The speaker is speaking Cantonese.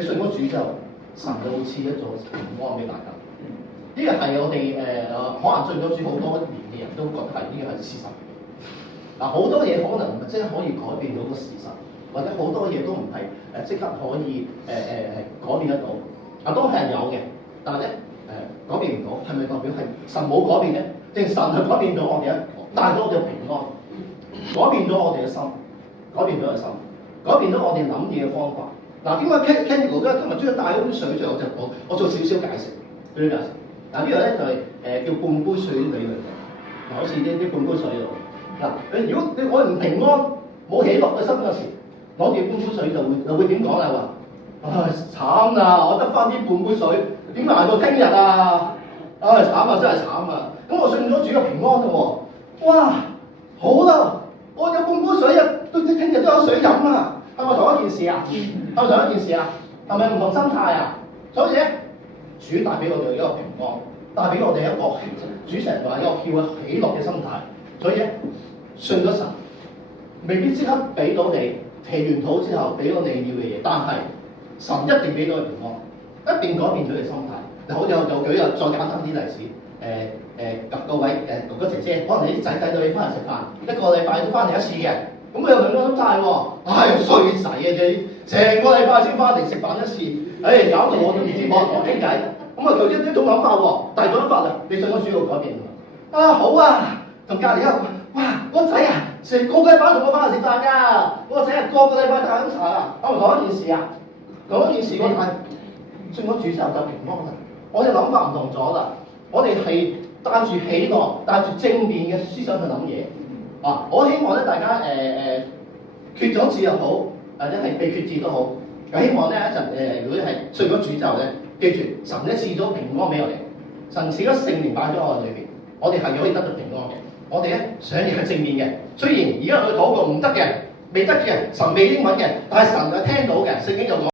你信咗主之後，神就會賜一座平安俾大家。呢個係我哋可能信咗主好多年嘅人都覺得係呢個係事實。嗱，好多嘢可能唔係即刻可以改變到個事實，或者好多嘢都唔係即刻可以改變得到。都係有嘅，但係咧改變唔到，係咪代表係神冇改變咧？定神係改變咗我哋帶咗我哋平安，改變咗我哋嘅心，改變咗個心，改變咗我哋諗嘢嘅方法。嗱，點解 Candy 哥今日中意帶嗰杯水出嚟？我做少少解釋，少少解釋。嗱，呢個咧就係叫半杯水理論嘅，好似啲半杯水度。嗱，如果我唔平安、冇喜樂嘅心嗰時，攞住半杯水就會點講啦？話唉慘啦！我得翻啲半杯水，點捱到聽日啊？唉慘啊！真係慘啊！咁我信咗主嘅平安咯喎，哇好啦！我有半杯水啊，到聽日都有水飲啊！係咪同一件事啊？係咪同一件事啊？係咪唔同心態啊？所以咧，主帶俾我哋一個平安，帶俾我哋一個主成話一個叫喜樂嘅心態。所以咧，信咗神，未必即刻俾到你祈完禱之後俾到你要嘅嘢，但係神一定俾到你平安，一定改變咗你心態。好，就舉個再簡單啲例子，各位哥哥姐姐，可能你啲仔帶到你翻嚟食飯，一個禮拜都翻嚟一次嘅，咁佢有兩個心態喎，唉衰仔啊你，成個禮拜先翻嚟食飯一次，搞到我都唔知我同傾偈，咁啊就一種諗法喎，第二種諗法啊，你信咗主要改變啊好啊，同隔離一個，哇個仔啊，成個禮拜同我翻嚟食飯㗎，個仔啊個禮拜帶飲茶啊，係咪同一件事啊？同一件事我係信咗主之後就平安啦。我哋諗法唔同咗啦，我哋係帶住喜樂、帶住正面嘅思想去諗嘢。我希望咧大家決咗志又好，或者係被決志都好，希望咧一陣如果係信咗主之後咧，記住神咧賜咗平安俾我哋，神賜咗聖靈擺咗我哋裏邊，我哋係可以得到平安嘅。我哋咧想嘢係正面嘅，雖然而家佢講過唔得嘅、未得嘅，神未應允嘅，但係神係聽到嘅，聖經有講。